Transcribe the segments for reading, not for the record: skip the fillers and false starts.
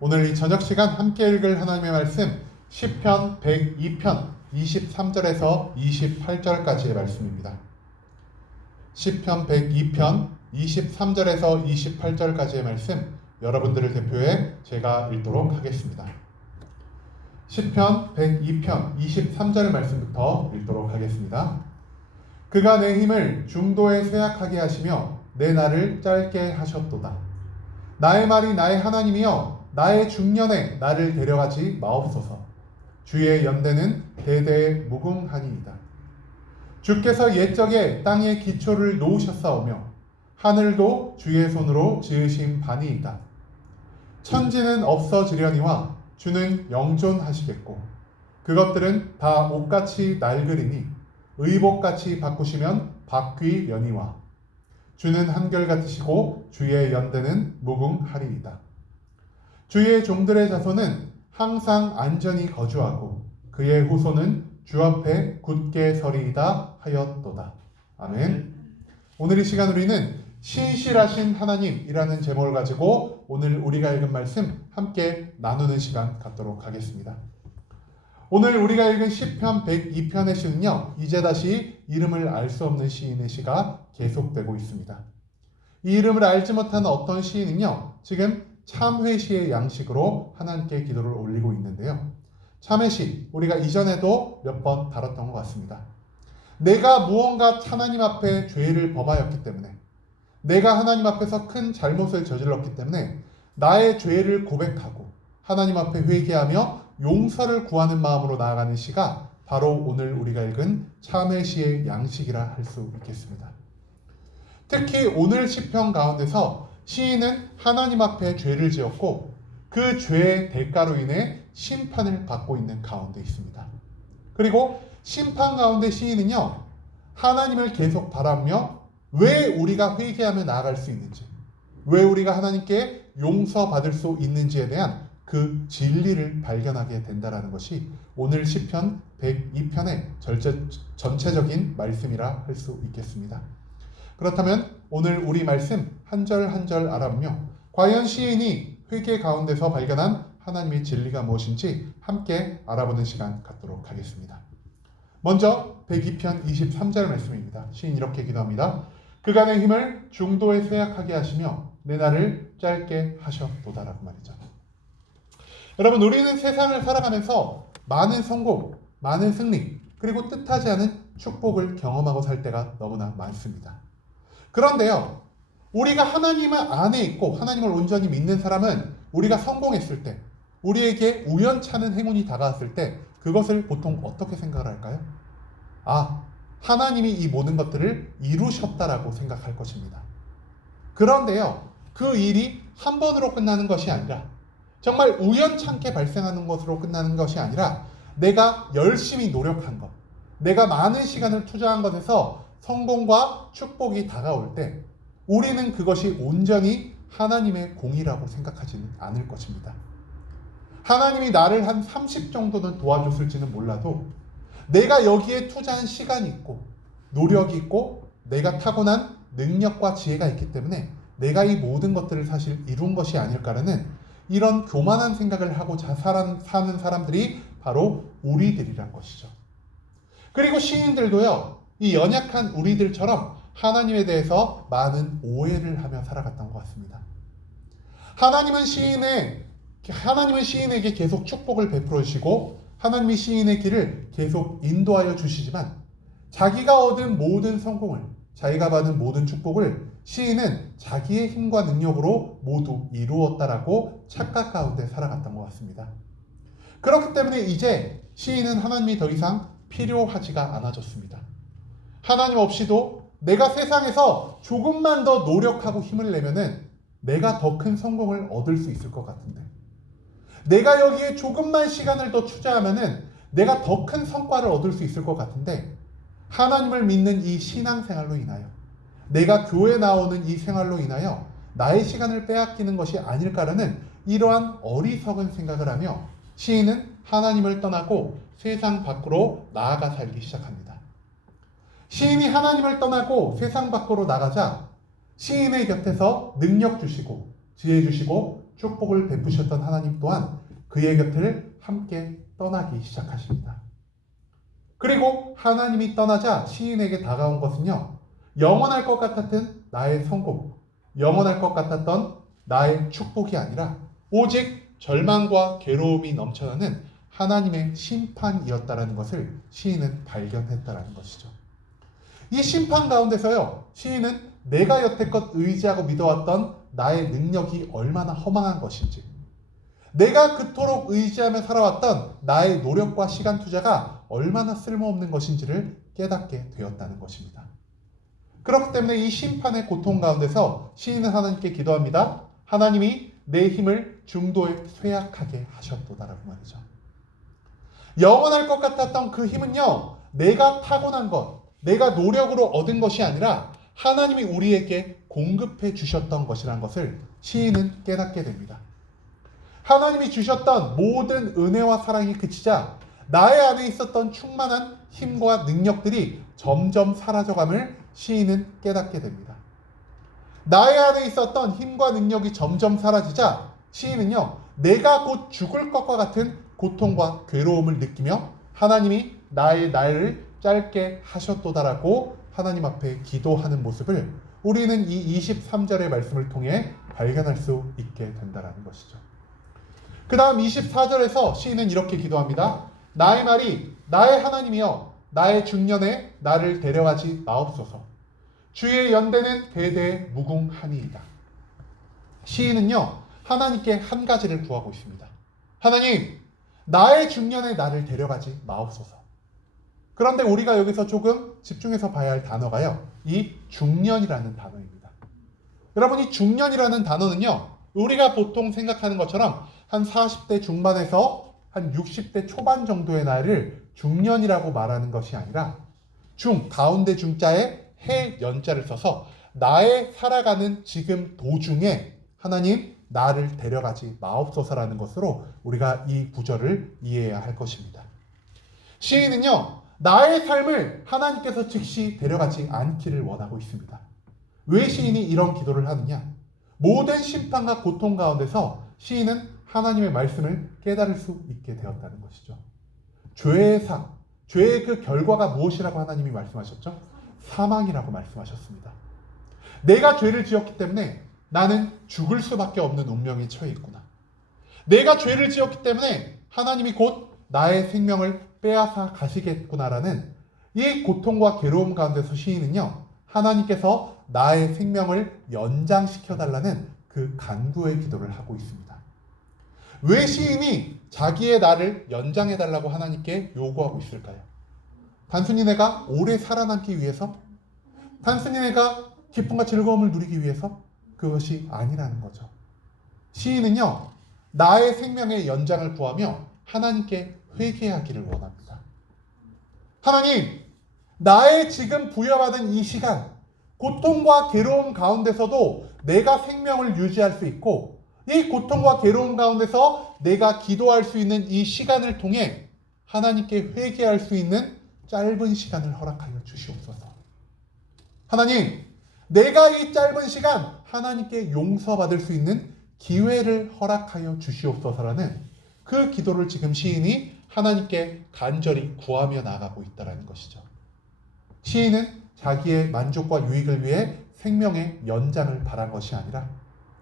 오늘 이 저녁 시간 함께 읽을 하나님의 말씀 시편 102편 23절에서 28절까지의 말씀입니다. 시편 102편 23절에서 28절까지의 말씀 여러분들을 대표해 제가 읽도록 하겠습니다. 시편 102편 23절 말씀부터 읽도록 하겠습니다. 그가 내 힘을 중도에 쇠약하게 하시며 내 날을 짧게 하셨도다. 나의 말이 나의 하나님이여 나의 중년에 나를 데려가지 마옵소서. 주의 연대는 대대 무궁하니이다. 주께서 옛적에 땅의 기초를 놓으셨사오며 하늘도 주의 손으로 지으신 바니이다. 천지는 없어지려니와 주는 영존하시겠고 그것들은 다 옷같이 낡으리니 의복같이 바꾸시면 바뀌려니와 주는 한결같으시고 주의 연대는 무궁하리이다. 주의 종들의 자손은 항상 안전히 거주하고 그의 후손은 주 앞에 굳게 서리이다 하였도다. 아멘. 오늘 이 시간 우리는 신실하신 하나님이라는 제목을 가지고 오늘 우리가 읽은 말씀 함께 나누는 시간 갖도록 하겠습니다. 오늘 우리가 읽은 시편 102편의 시는요, 이제 다시 이름을 알 수 없는 시인의 시가 계속되고 있습니다. 이 이름을 알지 못하는 어떤 시인은요, 지금 참회시의 양식으로 하나님께 기도를 올리고 있는데요. 참회시, 우리가 이전에도 몇 번 다뤘던 것 같습니다. 내가 무언가 하나님 앞에 죄를 범하였기 때문에, 내가 하나님 앞에서 큰 잘못을 저질렀기 때문에 나의 죄를 고백하고 하나님 앞에 회개하며 용서를 구하는 마음으로 나아가는 시가 바로 오늘 우리가 읽은 참회시의 양식이라 할 수 있겠습니다. 특히 오늘 시편 가운데서 시인은 하나님 앞에 죄를 지었고 그 죄의 대가로 인해 심판을 받고 있는 가운데 있습니다. 그리고 심판 가운데 시인은요, 하나님을 계속 바라며 왜 우리가 회개하며 나아갈 수 있는지, 왜 우리가 하나님께 용서받을 수 있는지에 대한 그 진리를 발견하게 된다는 것이 오늘 시편 102편의 전체적인 말씀이라 할 수 있겠습니다. 그렇다면 오늘 우리 말씀 한 절 한 절 알아보며 과연 시인이 회개 가운데서 발견한 하나님의 진리가 무엇인지 함께 알아보는 시간 갖도록 하겠습니다. 먼저 102편 23절 말씀입니다. 시인 이렇게 기도합니다. 그가 내 힘을 중도에 쇠약하게 하시며 내 날을 짧게 하셨도다라고 말이죠. 여러분, 우리는 세상을 살아가면서 많은 성공, 많은 승리, 그리고 뜻하지 않은 축복을 경험하고 살 때가 너무나 많습니다. 그런데요, 우리가 하나님 안에 있고 하나님을 온전히 믿는 사람은 우리가 성공했을 때, 우리에게 우연찮은 행운이 다가왔을 때 그것을 보통 어떻게 생각을 할까요? 하나님이 이 모든 것들을 이루셨다라고 생각할 것입니다. 그런데요, 그 일이 한 번으로 끝나는 것이 아니라 정말 우연찮게 발생하는 것으로 끝나는 것이 아니라 내가 열심히 노력한 것, 내가 많은 시간을 투자한 것에서 성공과 축복이 다가올 때 우리는 그것이 온전히 하나님의 공이라고 생각하지는 않을 것입니다. 하나님이 나를 한 30 정도는 도와줬을지는 몰라도 내가 여기에 투자한 시간이 있고 노력이 있고 내가 타고난 능력과 지혜가 있기 때문에 내가 이 모든 것들을 사실 이룬 것이 아닐까라는 이런 교만한 생각을 하고 사는 사람들이 바로 우리들이란 것이죠. 그리고 시인들도요, 이 연약한 우리들처럼 하나님에 대해서 많은 오해를 하며 살아갔던 것 같습니다. 하나님은 시인에게 계속 축복을 베풀어 주시고 하나님이 시인의 길을 계속 인도하여 주시지만 자기가 얻은 모든 성공을, 자기가 받은 모든 축복을 시인은 자기의 힘과 능력으로 모두 이루었다라고 착각 가운데 살아갔던 것 같습니다. 그렇기 때문에 이제 시인은 하나님이 더 이상 필요하지가 않아졌습니다. 하나님 없이도 내가 세상에서 조금만 더 노력하고 힘을 내면은 내가 더 큰 성공을 얻을 수 있을 것 같은데, 내가 여기에 조금만 시간을 더 투자하면은 내가 더 큰 성과를 얻을 수 있을 것 같은데, 하나님을 믿는 이 신앙생활로 인하여, 내가 교회 나오는 이 생활로 인하여 나의 시간을 빼앗기는 것이 아닐까라는 이러한 어리석은 생각을 하며 시인은 하나님을 떠나고 세상 밖으로 나아가 살기 시작합니다. 시인이 하나님을 떠나고 세상 밖으로 나가자 시인의 곁에서 능력 주시고 지혜 주시고 축복을 베푸셨던 하나님 또한 그의 곁을 함께 떠나기 시작하십니다. 그리고 하나님이 떠나자 시인에게 다가온 것은요, 영원할 것 같았던 나의 성공, 영원할 것 같았던 나의 축복이 아니라 오직 절망과 괴로움이 넘쳐나는 하나님의 심판이었다라는 것을 시인은 발견했다라는 것이죠. 이 심판 가운데서요, 시인은 내가 여태껏 의지하고 믿어왔던 나의 능력이 얼마나 허망한 것인지, 내가 그토록 의지하며 살아왔던 나의 노력과 시간 투자가 얼마나 쓸모없는 것인지를 깨닫게 되었다는 것입니다. 그렇기 때문에 이 심판의 고통 가운데서 시인은 하나님께 기도합니다. 하나님이 내 힘을 중도에 쇠약하게 하셨도다라고 말이죠. 영원할 것 같았던 그 힘은요, 내가 타고난 것, 내가 노력으로 얻은 것이 아니라 하나님이 우리에게 공급해 주셨던 것이라는 것을 시인은 깨닫게 됩니다. 하나님이 주셨던 모든 은혜와 사랑이 그치자 나의 안에 있었던 충만한 힘과 능력들이 점점 사라져감을 시인은 깨닫게 됩니다. 나의 안에 있었던 힘과 능력이 점점 사라지자 시인은요, 내가 곧 죽을 것과 같은 고통과 괴로움을 느끼며 하나님이 나의 날을 짧게 하셨도다라고 하나님 앞에 기도하는 모습을 우리는 이 23절의 말씀을 통해 발견할 수 있게 된다는 것이죠. 그 다음 24절에서 시인은 이렇게 기도합니다. 나의 말이 나의 하나님이여 나의 중년에 나를 데려가지 마옵소서. 주의 연대는 대대 무궁하니이다. 시인은요, 하나님께 한 가지를 구하고 있습니다. 하나님, 나의 중년에 나를 데려가지 마옵소서. 그런데 우리가 여기서 조금 집중해서 봐야 할 단어가요, 이 중년이라는 단어입니다. 여러분, 이 중년이라는 단어는요, 우리가 보통 생각하는 것처럼 한 40대 중반에서 한 60대 초반 정도의 나이를 중년이라고 말하는 것이 아니라 가운데 중자에 해 연자를 써서 나의 살아가는 지금 도중에 하나님 나를 데려가지 마옵소서라는 것으로 우리가 이 구절을 이해해야 할 것입니다. 시인은요, 나의 삶을 하나님께서 즉시 데려가지 않기를 원하고 있습니다. 왜 시인이 이런 기도를 하느냐? 모든 심판과 고통 가운데서 시인은 하나님의 말씀을 깨달을 수 있게 되었다는 것이죠. 죄의 상, 죄의 그 결과가 무엇이라고 하나님이 말씀하셨죠? 사망이라고 말씀하셨습니다. 내가 죄를 지었기 때문에 나는 죽을 수밖에 없는 운명에 처해 있구나. 내가 죄를 지었기 때문에 하나님이 곧 나의 생명을 빼앗아 가시겠구나라는 이 고통과 괴로움 가운데서 시인은요, 하나님께서 나의 생명을 연장시켜달라는 그 간구의 기도를 하고 있습니다. 왜 시인이 자기의 날을 연장해달라고 하나님께 요구하고 있을까요? 단순히 내가 오래 살아남기 위해서? 단순히 내가 기쁨과 즐거움을 누리기 위해서? 그것이 아니라는 거죠. 시인은요, 나의 생명의 연장을 구하며 하나님께 회개하기를 원합니다. 하나님, 나의 지금 부여받은 이 시간, 고통과 괴로움 가운데서도 내가 생명을 유지할 수 있고, 이 고통과 괴로움 가운데서 내가 기도할 수 있는 이 시간을 통해 하나님께 회개할 수 있는 짧은 시간을 허락하여 주시옵소서. 하나님, 내가 이 짧은 시간 하나님께 용서받을 수 있는 기회를 허락하여 주시옵소서라는 그 기도를 지금 시인이 하나님께 간절히 구하며 나가고 있다는 것이죠. 시인은 자기의 만족과 유익을 위해 생명의 연장을 바란 것이 아니라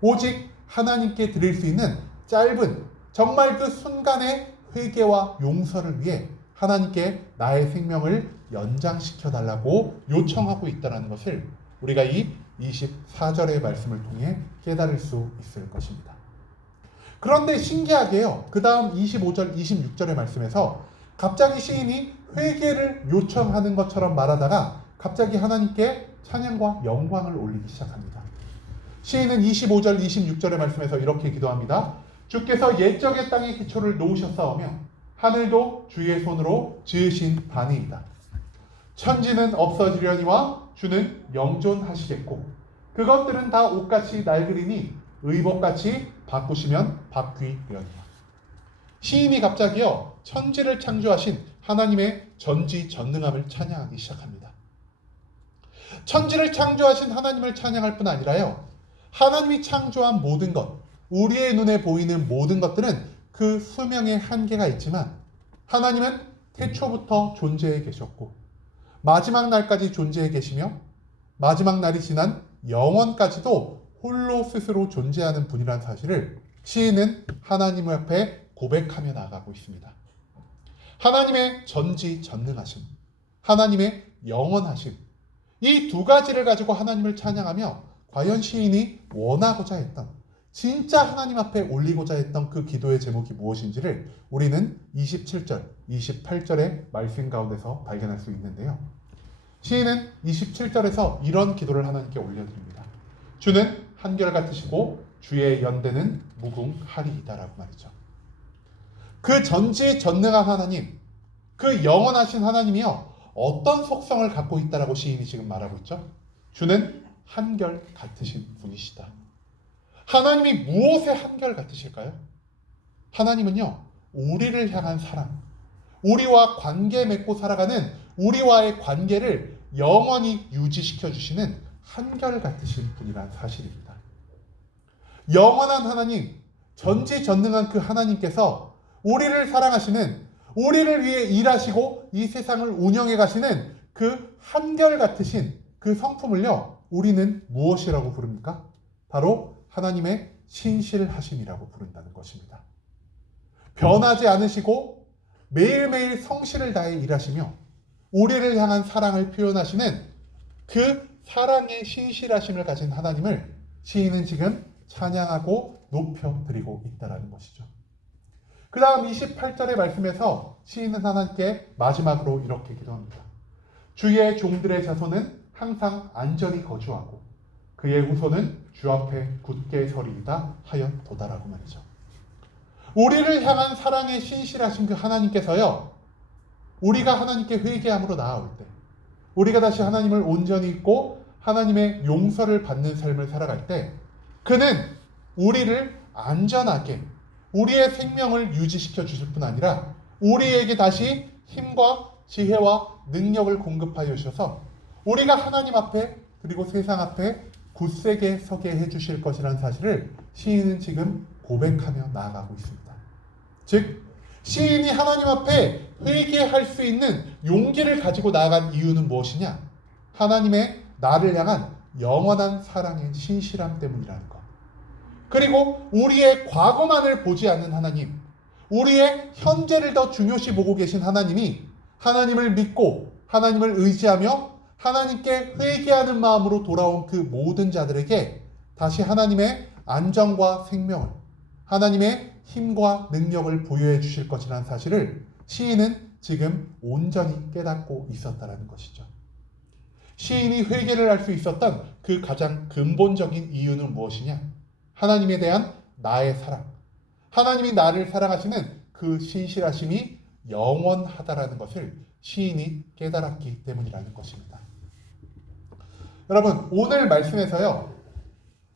오직 하나님께 드릴 수 있는 짧은 정말 그 순간의 회개와 용서를 위해 하나님께 나의 생명을 연장시켜 달라고 요청하고 있다는 것을 우리가 이 24절의 말씀을 통해 깨달을 수 있을 것입니다. 그런데 신기하게요, 그 다음 25절, 26절의 말씀에서 갑자기 시인이 회개를 요청하는 것처럼 말하다가 갑자기 하나님께 찬양과 영광을 올리기 시작합니다. 시인은 25절, 26절의 말씀에서 이렇게 기도합니다. 주께서 옛적의 땅의 기초를 놓으셨사오며 하늘도 주의 손으로 지으신 바니이다. 천지는 없어지려니와 주는 영존하시겠고 그것들은 다 옷같이 낡으리니 의복같이 바꾸시면 바뀌려니와. 시인이 갑자기요, 천지를 창조하신 하나님의 전지전능함을 찬양하기 시작합니다. 천지를 창조하신 하나님을 찬양할 뿐 아니라요, 하나님이 창조한 모든 것, 우리의 눈에 보이는 모든 것들은 그 수명의 한계가 있지만 하나님은 태초부터 존재해 계셨고 마지막 날까지 존재해 계시며 마지막 날이 지난 영원까지도 홀로 스스로 존재하는 분이라는 사실을 시인은 하나님 앞에 고백하며 나아가고 있습니다. 하나님의 전지전능하심, 하나님의 영원하심, 이 두 가지를 가지고 하나님을 찬양하며 과연 시인이 원하고자 했던, 진짜 하나님 앞에 올리고자 했던 그 기도의 제목이 무엇인지를 우리는 27절, 28절의 말씀 가운데서 발견할 수 있는데요. 시인은 27절에서 이런 기도를 하나님께 올려드립니다. 주는 한결같으시고 주의 연대는 무궁하리이다라고 말이죠. 그 전지전능한 하나님, 그 영원하신 하나님이요, 어떤 속성을 갖고 있다라고 시인이 지금 말하고 있죠? 주는 한결같으신 분이시다. 하나님이 무엇에 한결같으실까요? 하나님은요, 우리를 향한 사랑, 우리와 관계 맺고 살아가는 우리와의 관계를 영원히 유지시켜 주시는 한결같으신 분이란 사실입니다. 영원한 하나님, 전지전능한 그 하나님께서 우리를 사랑하시는, 우리를 위해 일하시고 이 세상을 운영해 가시는 그 한결같으신 그 성품을요, 우리는 무엇이라고 부릅니까? 바로 하나님의 신실하심이라고 부른다는 것입니다. 변하지 않으시고 매일매일 성실을 다해 일하시며 우리를 향한 사랑을 표현하시는 그 사랑의 신실하심을 가진 하나님을 시인은 지금 찬양하고 높여드리고 있다는 것이죠. 그 다음 28절의 말씀에서 시인은 하나님께 마지막으로 이렇게 기도합니다. 주의 종들의 자손은 항상 안전히 거주하고 그의 후손은 주 앞에 굳게 서리이다 하였도다라고 말이죠. 우리를 향한 사랑의 신실하신 그 하나님께서요, 우리가 하나님께 회개함으로 나아올 때, 우리가 다시 하나님을 온전히 잊고 하나님의 용서를 받는 삶을 살아갈 때, 그는 우리를 안전하게 우리의 생명을 유지시켜 주실 뿐 아니라 우리에게 다시 힘과 지혜와 능력을 공급하여 주셔서 우리가 하나님 앞에 그리고 세상 앞에 굳세게 서게 해주실 것이라는 사실을 시인은 지금 고백하며 나아가고 있습니다. 즉, 시인이 하나님 앞에 회개할 수 있는 용기를 가지고 나아간 이유는 무엇이냐? 하나님의 나를 향한 영원한 사랑의 신실함 때문이라는 것. 그리고 우리의 과거만을 보지 않는 하나님, 우리의 현재를 더 중요시 보고 계신 하나님이 하나님을 믿고 하나님을 의지하며 하나님께 회개하는 마음으로 돌아온 그 모든 자들에게 다시 하나님의 안정과 생명을, 하나님의 힘과 능력을 부여해 주실 것이라는 사실을 시인은 지금 온전히 깨닫고 있었다는 것이죠. 시인이 회개를 할 수 있었던 그 가장 근본적인 이유는 무엇이냐? 하나님에 대한 나의 사랑, 하나님이 나를 사랑하시는 그 신실하심이 영원하다라는 것을 시인이 깨달았기 때문이라는 것입니다. 여러분, 오늘 말씀에서요,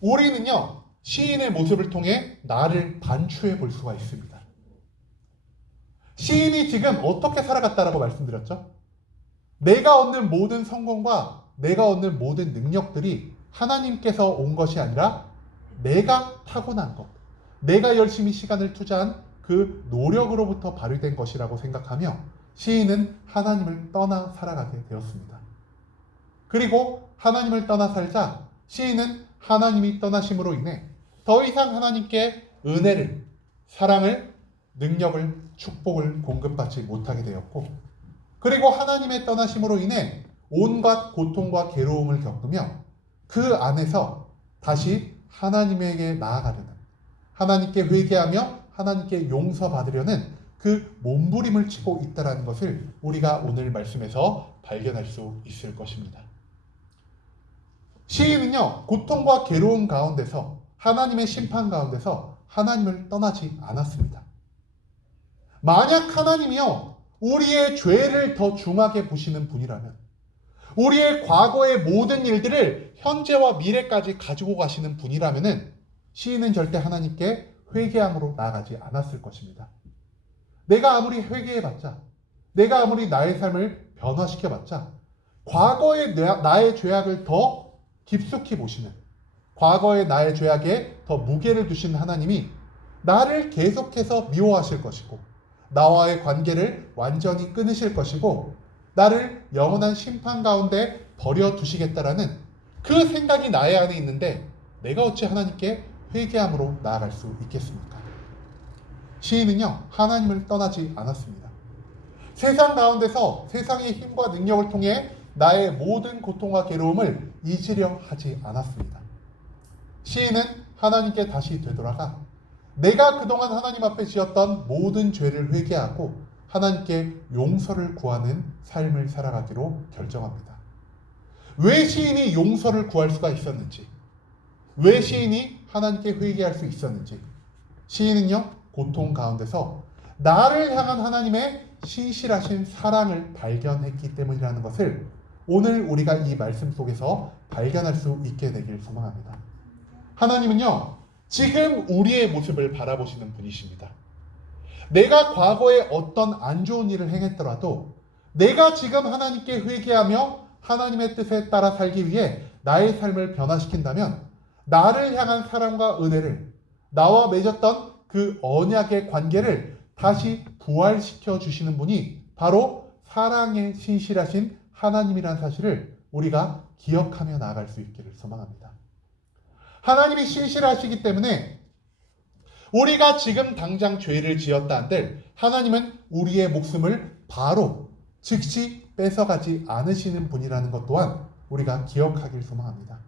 우리는요, 시인의 모습을 통해 나를 반추해 볼 수가 있습니다. 시인이 지금 어떻게 살아갔다라고 말씀드렸죠? 내가 얻는 모든 성공과 내가 얻는 모든 능력들이 하나님께서 온 것이 아니라 내가 타고난 것, 내가 열심히 시간을 투자한 그 노력으로부터 발휘된 것이라고 생각하며 시인은 하나님을 떠나 살아가게 되었습니다. 그리고 하나님을 떠나 살자 시인은 하나님이 떠나심으로 인해 더 이상 하나님께 은혜를, 사랑을, 능력을, 축복을 공급받지 못하게 되었고, 그리고 하나님의 떠나심으로 인해 온갖 고통과 괴로움을 겪으며 그 안에서 다시 하나님에게 나아가려는, 하나님께 회개하며 하나님께 용서받으려는 그 몸부림을 치고 있다는 것을 우리가 오늘 말씀에서 발견할 수 있을 것입니다. 시인은요, 고통과 괴로움 가운데서, 하나님의 심판 가운데서 하나님을 떠나지 않았습니다. 만약 하나님이요, 우리의 죄를 더 중하게 보시는 분이라면, 우리의 과거의 모든 일들을 현재와 미래까지 가지고 가시는 분이라면 시인은 절대 하나님께 회개함으로 나아가지 않았을 것입니다. 내가 아무리 회개해봤자, 내가 아무리 나의 삶을 변화시켜봤자 과거의 나의 죄악을 더 깊숙이 보시는, 과거의 나의 죄악에 더 무게를 두신 하나님이 나를 계속해서 미워하실 것이고 나와의 관계를 완전히 끊으실 것이고 나를 영원한 심판 가운데 버려두시겠다라는 그 생각이 나의 안에 있는데 내가 어찌 하나님께 회개함으로 나아갈 수 있겠습니까? 시인은요, 하나님을 떠나지 않았습니다. 세상 가운데서 세상의 힘과 능력을 통해 나의 모든 고통과 괴로움을 잊으려 하지 않았습니다. 시인은 하나님께 다시 되돌아가 내가 그동안 하나님 앞에 지었던 모든 죄를 회개하고 하나님께 용서를 구하는 삶을 살아가기로 결정합니다. 왜 시인이 용서를 구할 수가 있었는지, 왜 시인이 하나님께 회개할 수 있었는지, 시인은요, 고통 가운데서 나를 향한 하나님의 신실하신 사랑을 발견했기 때문이라는 것을 오늘 우리가 이 말씀 속에서 발견할 수 있게 되길 소망합니다. 하나님은요, 지금 우리의 모습을 바라보시는 분이십니다. 내가 과거에 어떤 안 좋은 일을 행했더라도 내가 지금 하나님께 회개하며 하나님의 뜻에 따라 살기 위해 나의 삶을 변화시킨다면 나를 향한 사랑과 은혜를, 나와 맺었던 그 언약의 관계를 다시 부활시켜 주시는 분이 바로 사랑의 신실하신 하나님이라는 사실을 우리가 기억하며 나아갈 수 있기를 소망합니다. 하나님이 신실하시기 때문에 우리가 지금 당장 죄를 지었다 한들 하나님은 우리의 목숨을 바로 즉시 뺏어가지 않으시는 분이라는 것 또한 우리가 기억하길 소망합니다.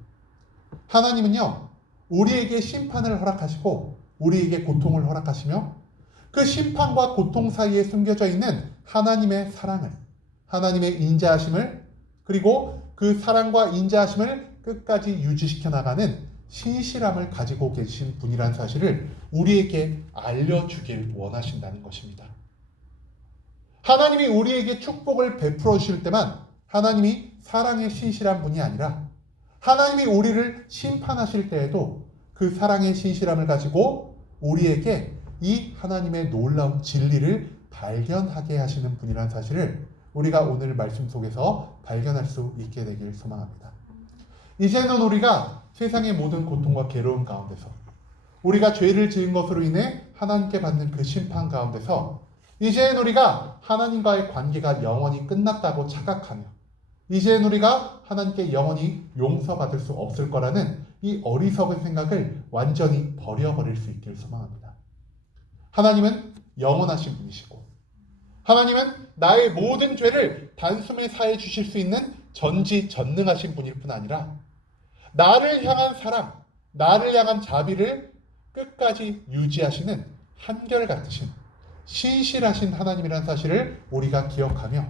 하나님은요, 우리에게 심판을 허락하시고 우리에게 고통을 허락하시며 그 심판과 고통 사이에 숨겨져 있는 하나님의 사랑을, 하나님의 인자하심을, 그리고 그 사랑과 인자하심을 끝까지 유지시켜 나가는 신실함을 가지고 계신 분이라는 사실을 우리에게 알려주길 원하신다는 것입니다. 하나님이 우리에게 축복을 베풀어 주실 때만 하나님이 사랑의 신실한 분이 아니라 하나님이 우리를 심판하실 때에도 그 사랑의 신실함을 가지고 우리에게 이 하나님의 놀라운 진리를 발견하게 하시는 분이라는 사실을 우리가 오늘 말씀 속에서 발견할 수 있게 되길 소망합니다. 이제는 우리가 세상의 모든 고통과 괴로움 가운데서 우리가 죄를 지은 것으로 인해 하나님께 받는 그 심판 가운데서 이제는 우리가 하나님과의 관계가 영원히 끝났다고 착각하며 이제는 우리가 하나님께 영원히 용서받을 수 없을 거라는 이 어리석은 생각을 완전히 버려버릴 수 있기를 소망합니다. 하나님은 영원하신 분이시고 하나님은 나의 모든 죄를 단숨에 사해 주실 수 있는 전지전능하신 분일 뿐 아니라 나를 향한 사랑, 나를 향한 자비를 끝까지 유지하시는 한결같으신 신실하신 하나님이라는 사실을 우리가 기억하며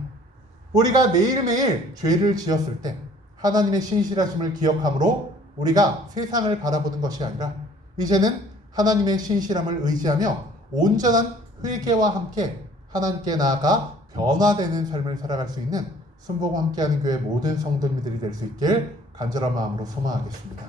우리가 매일매일 죄를 지었을 때 하나님의 신실하심을 기억함으로 우리가 세상을 바라보는 것이 아니라 이제는 하나님의 신실함을 의지하며 온전한 회개와 함께 하나님께 나아가 변화되는 삶을 살아갈 수 있는 순복음 함께하는 교회 모든 성도님들이 될 수 있길 간절한 마음으로 소망하겠습니다.